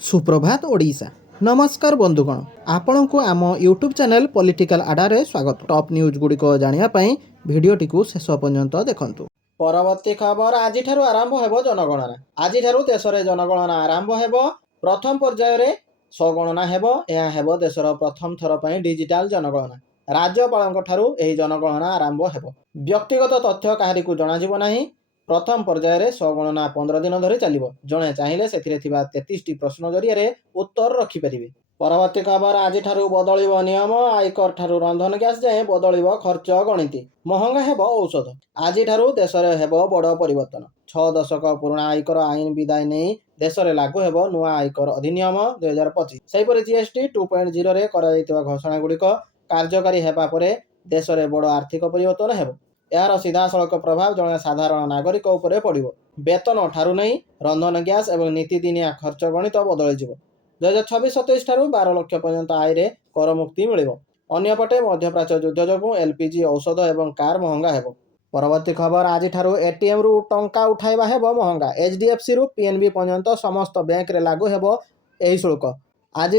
सुप्रभात ओडिशा। नमस्कार बंधुगण, आपण को आम यूट्यूब चैनल पॉलिटिकल आडारे स्वागत। टॉप न्यूज गुड़िक जानापी भिडटी को शेष पर्यंत देखंतु। परवर्ती खबर आज आरंभ हेबो जनगणना। आज देश में जनगणना आरंभ हेबो। प्रथम पर्यायर सगणना हेबो। यह हेबो देशर प्रथम थर पर डिजिटल जनगणना। राज्यपाल जनगणना आरंभ हेबो। व्यक्तिगत तथ्य काहारी को जणाजिबो नाही। प्रथम पर्यायर सगणना 15 दिन धरी चलिबो। जणे चाहिले सेथिरे थिबा 33टी प्रश्न जरिए उत्तर रखिपारे। परवर्ती खबर आज बदलिबो नियम। आयकर ठारू रंधन गैस जाए बदलिबो खर्च गणिती। महंगा हेबो औषध। आज देश में हेबो बड़ परिवर्तन। 6 दशक पुराणा आयकर आईन विदाय नहीं देश में लागू हेबो नुआ आयकर अधिनियम 2025। सेहीपरि जीएसटी 2.0 रे कराଯାଇଥିବା घोषणा गुड़िक कार्यकारी हेबा परे देश में बड़ आर्थिक परिवर्तन हेबो। यार सीधासलख प्रभाव जड़े साधारण नागरिक उपरे पड़ो। वेतन ठारू नहीं रंधन गैस और नीतिदिनिया खर्च गणित बदल 2026-27 ठारू 12 लाख पर्यंत आय रे कर मुक्ति मिलिबो। अन्यपटे मध्यप्राच्य युद्ध जोगु एलपीजी औषध एवं कार महंगा हेबो। परवर्ती खबर आज एटीएम रु टंका उठाइबा हेबो महंगा। एचडीएफसी रु पीएनबी पर्यंत समस्त बैंक रे लागू हेबो एही शुल्क। आज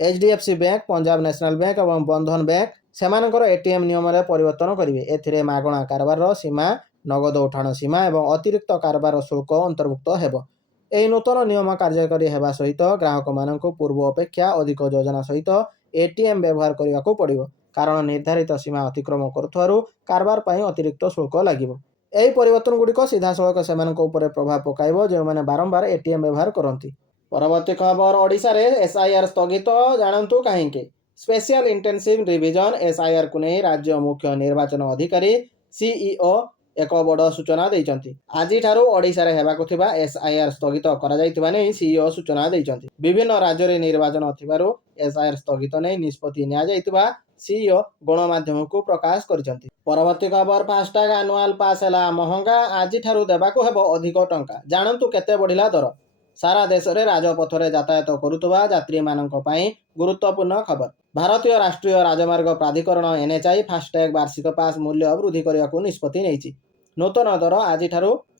HDFC bank, Punjab national bank और बंधन बैंक सेमानकर एटीएम नियम रे परिवर्तन करिवे। एथिरे मागणा कारबार सीमा, नगद उठाण सीमा और अतिरिक्त कारबार शुल्क अंतर्भुक्त हेबो। एही नूतन नियम कार्यकारी हेबा सहित ग्राहक मानक पूर्व अपेक्षा अधिक योजना सहित एटीएम व्यवहार करने को पड़ो। कारण निर्धारित सीमा अतिक्रम करुथारु कारबार पई अतिरिक्त शुल्क लागिबो। एही परिवर्तन गुड़िक सीधासलख सेमानक उपरे प्रभाव पकाइबो जो माने बारंबार एटीएम व्यवहार करंती। परवर्ती खबर ओडिशा रे एसआईआर स्थगित जानंतु काहेकि। स्पेशल इंटेंसिव रिविजन एसआईआर को नहीं राज्य मुख्य निर्वाचन अधिकारी सीईओ एक बड़ सूचना देइचंती। आज ओडिशा रे हेबाकु थिबा एसआईआर स्थगित करा जाइतिबा नै सीईओ सूचना देइचंती। विभिन्न राज्य रे निर्वाचन थिबारु एसआईआर स्थगित नै निष्पत्ति निया जाइतिबा सीईओ गणमाध्यम को प्रकाश करिसंती। परवर्ती खबर फास्टैग एनुअल पास हैला महंगा। आज देबाकु हेबो अधिक टंका। जानंतु केते बढ़िला दर। सारा देश में राजपथ में यातायात करुवा यात्री मानक पई गुरुत्वपूर्ण खबर। भारतीय राष्ट्रीय राजमार्ग प्राधिकरण एनएचआई फास्टैग वार्षिक पास मूल्य वृद्धि करने को निष्पत्ति नहीं। नूतन दर आज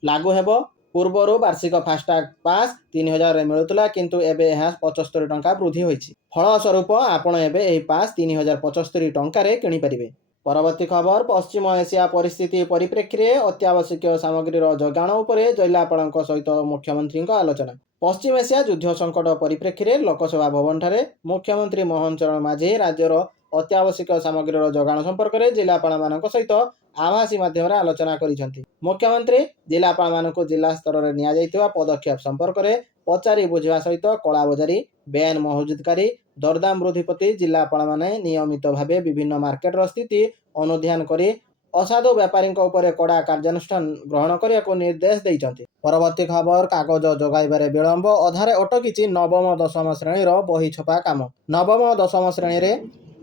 लागू हेबो। पूर्वर वार्षिक फास्टैग पास 3000 मिलुला किंतु एबे यह 75 टंका वृद्धि होइछि। फलस्वरूप आपण एबे एही पास 3075 टंका रे किनि परिबे। परवर्ती खबर पश्चिम एशिया परिस्थिति परिप्रेक्षी अत्यावश्यक सामग्रीर जोगाण उपरे जिलापाल सहित मुख्यमंत्री आलोचना। पश्चिम एशिया युद्ध संकट परिप्रेक्षी लोकसभा भवन ठारे मुख्यमंत्री मोहन चरण माझी राज्यर अत्यावश्यक सामग्रीर जोगाण संपर्क में जिलापाल मानक सहित आभासी माध्यम आलोचना करिसेंती। मुख्यमंत्री जिलापाल मानक जिला स्तर में निया जाइतिबा पदक्षेप संपर्क में पचारि बुझिबा सहित कलाबजारी, बेआईन महजुदकारी, दरदाम वृद्धि प्रति जिलापाल माने नियमित भावे विभिन्न मार्केटर स्थिति अनुध्यान करी असाधु व्यापारी उपरे कड़ा कार्यानुष्ठान ग्रहण करने को निर्देश देइचंती। परवर्ती खबर कागज जोगाइबारे विलंब अधारे अटकिछि नवम दशम श्रेणीर बही छपा काम। नवम दशम श्रेणी रे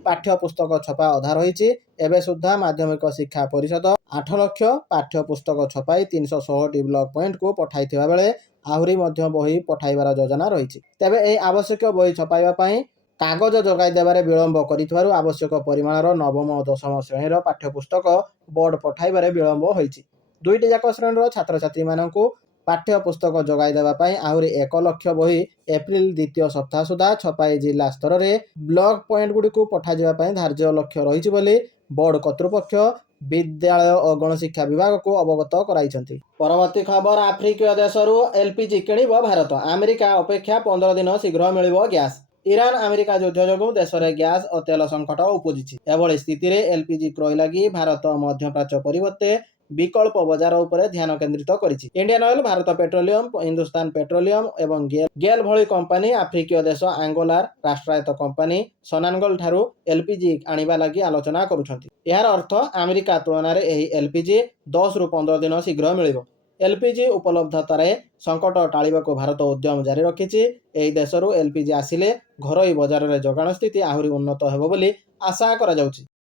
पाठ्य पुस्तक छपा अधा रही। एवं सुधा माध्यमिक शिक्षा परिषद 8 लाख पाठ्य पुस्तक छपाई 316 ब्लॉक पॉइंट को पठाई बेले आहरी बही पठाइबार योजना रही। तेबे एही आवश्यक बही छपाइबा पई कागज जोगाई देबारे विलंब करिथवारु आवश्यक परिमाणर नवम और दशम श्रेणीर पाठ्य पुस्तक बोर्ड पठाइबारे विलंब होइछि। दुईटी जाक श्रेणीर छात्र छात्री मानकु पाठ्य पुस्तक जोगाई देबा पई आहरी 1 लाख बही एप्रिल द्वितीय सप्ताह सुधा छपाई जिला स्तर में ब्लॉक पॉइंट गुडी को पठा जाबा पई धार्य लक्ष्य रही बोली बोर्ड कर्तृपक्ष विद्यालय और गणशिक्षा विभाग को अवगत कराइछंती। परवर्ती खबर आफ्रिकीय देशरू एलपीजी किणिबो भारत। अमेरिका अपेक्षा 15 दिन शीघ्र मिलिबो गैस। ईरान अमेरिका युद्ध जोगु देश में गैस और तेल संकट उपजिछि। एभली स्थिति रे एलपीजी क्रय लगी भारत मध्यप्राच्य परिवर्ते विकल्प बाजार उपरे ध्यान केंद्रित करिछि। Indian oil, Bharat petroleum, Hindustan petroleum एवं गेल भली कंपनी आफ्रिकीय देश आंगोलार राष्ट्रायत्त कंपनी सनानगल ठारू एलपीजी आनिबा लगी आलोचना करुछंती। यार अर्थ अमेरिका तुलन में एही एलपीजी 10 रु 15 दिन शीघ्र मिलिबो। एलपीजी उपलब्धतार संकट टाळिबाकू भारत उद्यम जारी रखिछि। एही देशरू एलपीजी आसिले घरोई बाजार रे जोगाण स्थिति आहुरी उन्नत हेबो बोली आशा करा जाउछि।